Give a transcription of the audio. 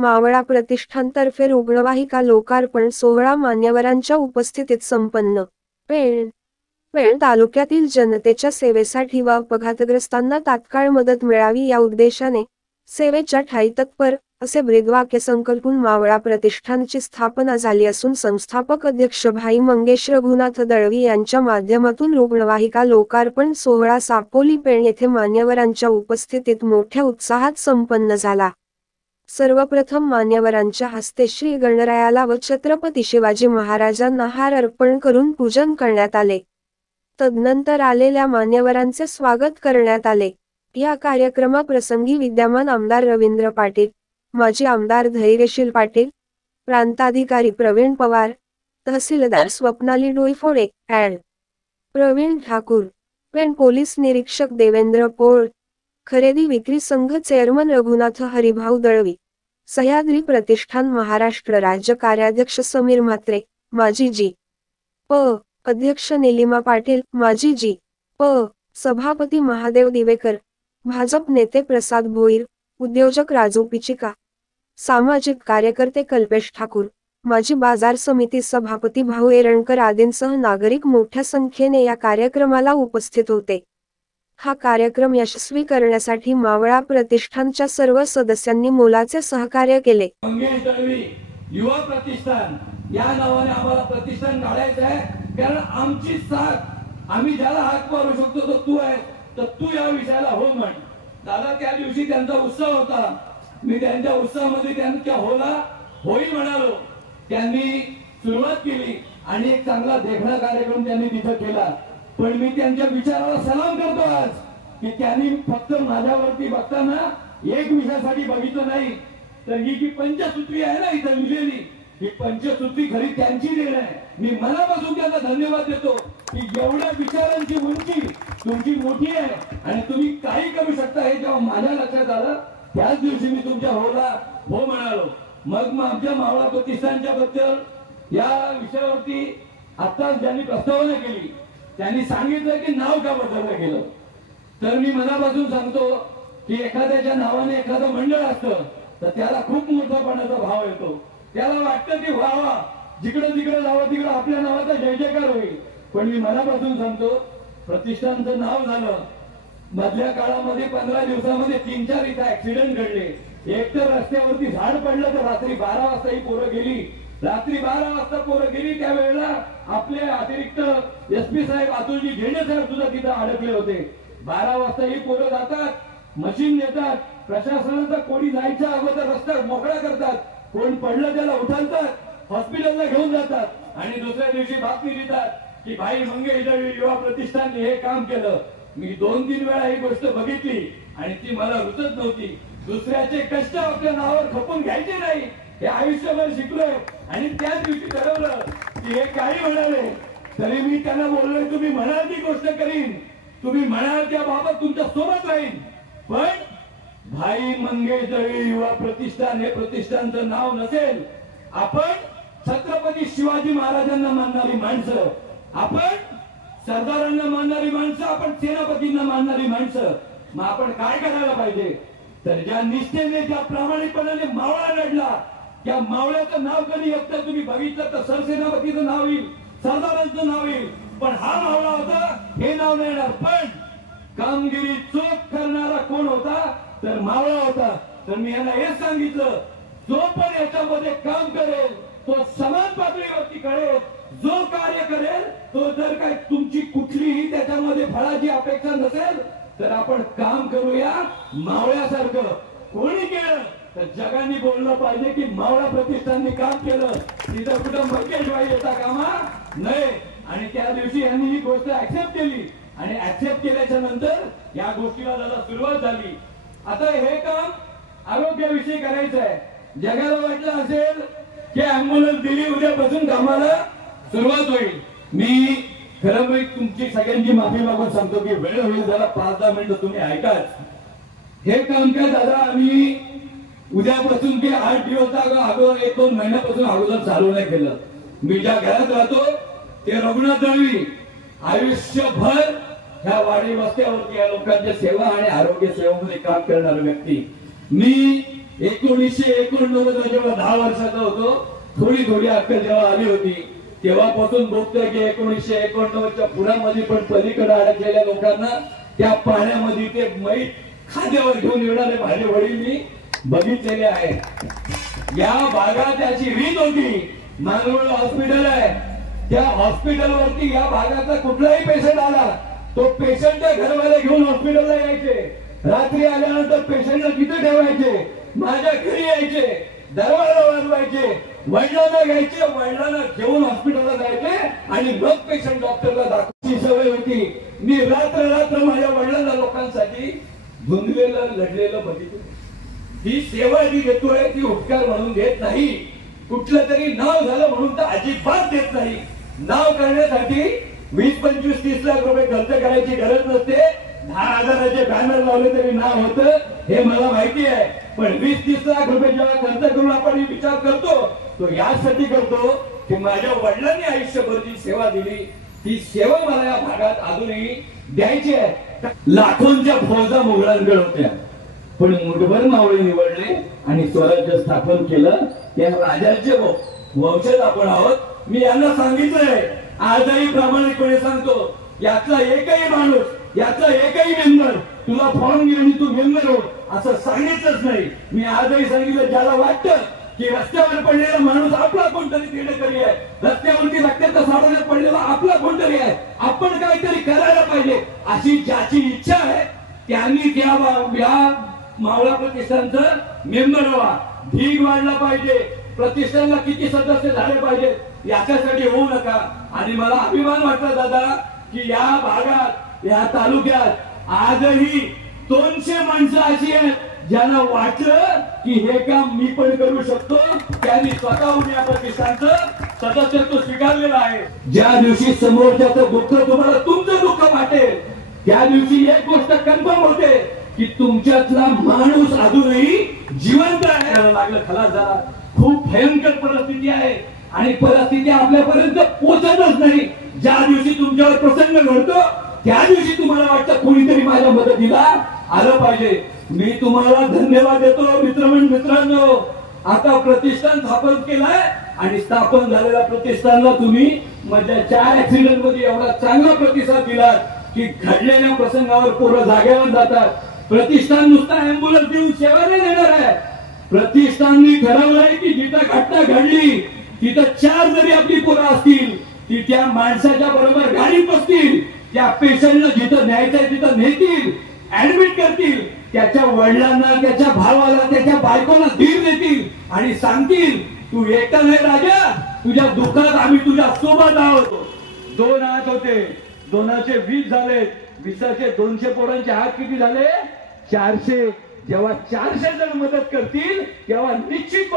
मावळा प्रतिष्ठानतर्फे रुग्णवाहिका लोकार्पण सोहळा मान्यवरांच्या उपस्थितीत संपन्न. पेण तालुक्यातील जनतेच्या सेवेसाठी व अपघातग्रस्तांना तात्काळ मदत मिळावी या उद्देशाने सेवेच्या ठायी तत्पर असे ब्रीदवाक्य संकल्पून मावळा प्रतिष्ठानची स्थापना झाली असून संस्थापक अध्यक्ष भाई मंगेश रघुनाथ दळवी यांच्या माध्यमातून रुग्णवाहिका लोकार्पण सोहळा सापोली पेण येथे मान्यवरांच्या उपस्थितीत मोठ्या उत्साहात संपन्न झाला. सर्वप्रथम मान्यवरांच्या हस्ते श्री गणरायाला व छत्रपती शिवाजी महाराजांना हार अर्पण करून पूजन करण्यात आले. तदनंतर आलेल्या मान्यवरांचे स्वागत करण्यात आले. या कार्यक्रमाप्रसंगी विद्यमान आमदार रवींद्र पाटील, माजी आमदार धैर्यशील पाटील, प्रांताधिकारी प्रवीण पवार, तहसीलदार स्वप्नाली डोईफोडे, ॲड. प्रवीण ठाकूर, पेण पोलीस निरीक्षक देवेंद्र पोळ, खरेदी विक्री संघ चेअरमन रघुनाथ हरिभाऊ दळवी, सह्याद्री प्रतिष्ठान महाराष्ट्र राज्य कार्याध्यक्ष समीर म्हात्रे, माजी जी. प. अध्यक्ष निलिमा पाटील, माजी जी. प. सभापती महादेव दिवेकर, भाजप नेते प्रसाद भोईर, उद्योजक राजू पिचिका, सामाजिक कार्यकर्ते कल्पेश ठाकूर, माजी बाजार समिती सभापती भाऊ एरणकर आदींसह नागरिक मोठ्या संख्येने या कार्यक्रमाला उपस्थित होते. हा कार्यक्रम यशस्वी करण्यासाठी मावळा प्रतिष्ठानच्या सर्व सदस्यांनी मोलाचे सहकार्य केले. मंगेश दळवी युवा प्रतिष्ठान या नावाने आम्हाला प्रतिष्ठान काढायचं आहे, कारण आमची साथ आम्ही ज्याला हाक मारू शकतो तो तू आहे, तर तू या विषयाला हो म्हण. दादा त्या दिवशी त्यांचा उत्सव होता, मी त्यांच्या उत्सवामध्ये त्यांच्या होला होई म्हणालो. त्यांनी सुरुवात केली आणि एक चांगला देखणा कार्यक्रम त्यांनी तिथं केला. पण मी त्यांच्या विचाराला सलाम करतो आज, की त्यांनी फक्त माझ्यावरती बघताना एक विषयासाठी बघितलं नाही, तर ही जी पंचसूत्री आहे ना इथं लिहिलेली, ही पंचसूत्री खरी त्यांची देण आहे. मी मनापासून त्यांना धन्यवाद देतो की एवढ्या विचारांची उंची तुमची मोठी आहे आणि तुम्ही काही करू शकता. हे जेव्हा माझ्या लक्षात आलं त्याच दिवशी मी तुमच्या होला हो म्हणालो. मग आमच्या मावळा प्रतिष्ठानच्या बद्दल या विषयावरती आता ज्यांनी प्रस्तावना केली त्यांनी सांगितलं की नाव का बदललं गेलं. तर मी मनापासून सांगतो की एखाद्याच्या नावाने एखादं मंडळ असतं तर त्याला खूप मोठेपणाचा भाव येतो. त्याला वाटतं की व्हावा, जिकडे तिकडे जावं तिकडे आपल्या नावाचा जय जयकार होईल. पण मी मनापासून सांगतो प्रतिष्ठानचं नाव झालं, मधल्या काळामध्ये 15 दिवसामध्ये 3-4 इथं ऍक्सिडेंट घडले. एक तर रस्त्यावरती झाड पडलं तर रात्री 12 वाजता ही पोरं गेली. रात्री 12 वाजता पोरं गेली त्यावेळेला आपले अतिरिक्त SP साहेब अतुलजी झेंडे साहेब सुद्धा तिथं अडकले होते. 12 वाजता ही पोरं जातात, मशीन देतात, प्रशासनाचा कोणी जायच्या अगोदर रस्ता मोकळा करतात, कोण पडलं त्याला उचलतात, हॉस्पिटलला घेऊन जातात आणि दुसऱ्या दिवशी बातमी देतात की भाई मंगेश दळवी युवा प्रतिष्ठानने हे काम केलं. मी 2-3 वेळा ही गोष्ट बघितली आणि ती मला रुचत नव्हती. दुसऱ्याचे कष्ट आपल्या नावावर खपून घ्यायचे नाही हे आयुष्यभर शिकलोय आणि त्याच दिवशी ठरवलं की हे काही म्हणाले तरी मी त्यांना बोललोय, तुम्ही म्हणाल ती गोष्ट करीन, तुम्ही म्हणाल त्या बाबत तुमच्या सोबत राहीन. पण भाई मंगेश दळवी युवा प्रतिष्ठान हे प्रतिष्ठानचं नाव नसेल, आपण छत्रपती शिवाजी महाराजांना मानणारी माणसं, आपण सरदारांना मानणारी माणसं, आपण सेनापतींना मानणारी माणसं, मग आपण काय करायला पाहिजे तर ज्या निष्ठेने ज्या प्रामाणिकपणाने मावळा लढला त्या मावळ्याचं नाव कधी एकदा तुम्ही बघितलं तर सरसेनापतीचं नाव येईल, सरदारांचं नाव येईल, पण हा मावळा होता हे नाव नाही येणार. पण कामगिरी चोख करणारा कोण होता तर मावळा होता. तर मी यांना हेच सांगितलं, जो पण याच्यामध्ये काम करेल तो समान पातळीवरती करेल, जो कार्य करेल तो जर काय तुमची कुठलीही त्याच्यामध्ये फळाची अपेक्षा नसेल तर आपण काम करूया मावळ्यासारखं. कोणी केलं तर जगाने बोललं पाहिजे की मावळा प्रतिष्ठानने काम केलं, तिथं कुठं मंगेशबाई येता कामा नाही. आणि त्या दिवशी यांनी ही गोष्ट ऍक्सेप्ट केली आणि ऍक्सेप्ट केल्याच्या नंतर या गोष्टीला जरा सुरुवात झाली. आता हे काम आरोग्याविषयी करायचं आहे. जगाला वाटलं असेल की अँब्युलन्स दिली उद्यापासून कामाला सुरुवात होईल. मी खरं तुमची सगळ्यांची माफी मागून सांगतो की वेळ होईल, जरा 5-10 मिनिटं तुम्ही ऐकाच. हे काम काय दादा आम्ही उद्यापासून की 8 दिवस अगोदर 1-2 महिन्यापासून अगोदर चालू नाही केलं. मी ज्या घरात राहतो ते रघुनाथ दळवी आयुष्यभर ह्या वाडी वस्त्यावरती या लोकांच्या सेवा आणि आरोग्य सेवेमध्ये काम करणारा व्यक्ती. मी 1989 जेव्हा 10 वर्षाचा होतो, थोडी थोडी अक्कल जेव्हा आली होती, तेव्हापासून बघतोय की 1989च्या पुरामध्ये पण पलीकडे अडकलेल्या लोकांना त्या पाण्यामध्ये ते मैत खाद्यावर घेऊन येणारे माझे वडील मी बघितलेले आहेत. या भागात त्याची रीत होती. मानवळ हॉस्पिटल आहे, त्या हॉस्पिटल वरती या भागाचा कुठलाही पेशंट आला, तो पेशंटच्या घरवाले घेऊन हॉस्पिटलला यायचे. रात्री आल्यानंतर पेशंटला तिथे ठेवायचे, माझ्या घरी यायचे, दरवाजा वाजवायचे, वडिलांना घ्यायचे, वडिलांना घेऊन हॉस्पिटलला जायचे आणि मग पेशंट डॉक्टरला दाखवायची सवय होती. मी रात्र माझ्या वडिलांना लोकांसाठी धुंदलेलं लढलेलं बघितलं. ही सेवा जी देतोय ती उपकार म्हणून देत नाही, कुठलं तरी नाव झालं म्हणून तर अजिबात देत नाही. नाव करण्यासाठी 20, 25, 30 लाख रुपये खर्च करायची गरज नसते. 10,000चे बॅनर लावले तरी नाव होतं, हे मला माहिती आहे. पण 20-30 लाख रुपये जेव्हा खर्च करून आपण विचार करतो, तो यासाठी करतो की माझ्या वडिलांनी आयुष्यभर जी सेवा दिली, ती सेवा मला या भागात अजूनही द्यायची आहे. लाखोंच्या फौजा मुघलांकडे होत्या, पण मुठभर मावळे निवडले आणि स्वराज्य स्थापन केलं. त्या राजाचे वंशज आपण आहोत. मी यांना सांगितलंय, आजही प्रामाणिकपणे सांगतो, यातला एकही माणूस, यातला एकही मेंबर तुला फॉर्म घे आणि तू मेंबर हो असं सांगितलंच नाही. मी आजही सांगितलं, ज्याला वाटतं की रस्त्यावर पडलेला माणूस आपला कोणतरी देणेकरी आहे, रस्त्यावरती रक्ताचा साठवण्यात पडलेला आपला कोणतरी आहे, आपण काहीतरी करायला पाहिजे, अशी ज्याची इच्छा आहे त्यांनी त्या मावळा प्रतिष्ठानचं मेंबर व्हा. ढीग वाढला पाहिजे, प्रतिष्ठानला किती सदस्य झाले पाहिजेत याच्यासाठी होऊ नका. आणि मला अभिमान वाटला दादा की या भागात, या तालुक्यात आजही 200 माणसं अशी आहेत ज्यांना वाटलं की हे काम मी पण करू शकतो. त्यांनी स्वतःहून या प्रतिष्ठानचं सदस्यत्व स्वीकारलेलं आहे. ज्या दिवशी समोरच्याचं दुःख तुम्हाला तुमचं दुःख वाटेल, त्या दिवशी एक गोष्ट कन्फर्म होते की तुमच्यातला माणूस अजूनही जिवंत आहे. लागलं खलास झाला. खूप भयंकर परिस्थिती आहे आणि परिस्थिती आपल्यापर्यंत पोहोचतच नाही. ज्या दिवशी तुमच्यावर प्रसंग घडतो, त्या दिवशी तुम्हाला वाटतं कोणीतरी माझ्या मदतीला आलं पाहिजे. मी तुम्हाला धन्यवाद देतो मित्रांनो. आता प्रतिष्ठान स्थापन केलंय आणि स्थापन झालेल्या प्रतिष्ठानला तुम्ही मधल्या 4 ऍक्सिडेंट मध्ये एवढा चांगला प्रतिसाद दिला की घडलेल्या प्रसंगावर पोरं जागेवर जातात. प्रतिष्ठान नुसता अँब्युलन्स देऊन सेवा नाही देणार आहे. प्रतिष्ठानने ठरवलंय की जिथं घटना घडली तिथं 4 जरी आपली पोरं असतील, ती त्या माणसाच्या बरोबर गाडीत बसतील, त्या पेशंटला जिथं न्यायचंय तिथं नेतील, ऍडमिट करतील, त्याच्या वडिलांना, त्याच्या भावाला, त्याच्या बायकोला धीर देतील आणि सांगतील, तू एकटा नाही राजा, तुझ्या दुःखात आम्ही तुझ्या सोबत आहोत. 2 हात होते, 2चे 20 झाले, 20चे 200 पोरांचे हात किती झाले? 400. जेव्हा 400 जण मदत करतील तेव्हा निश्चित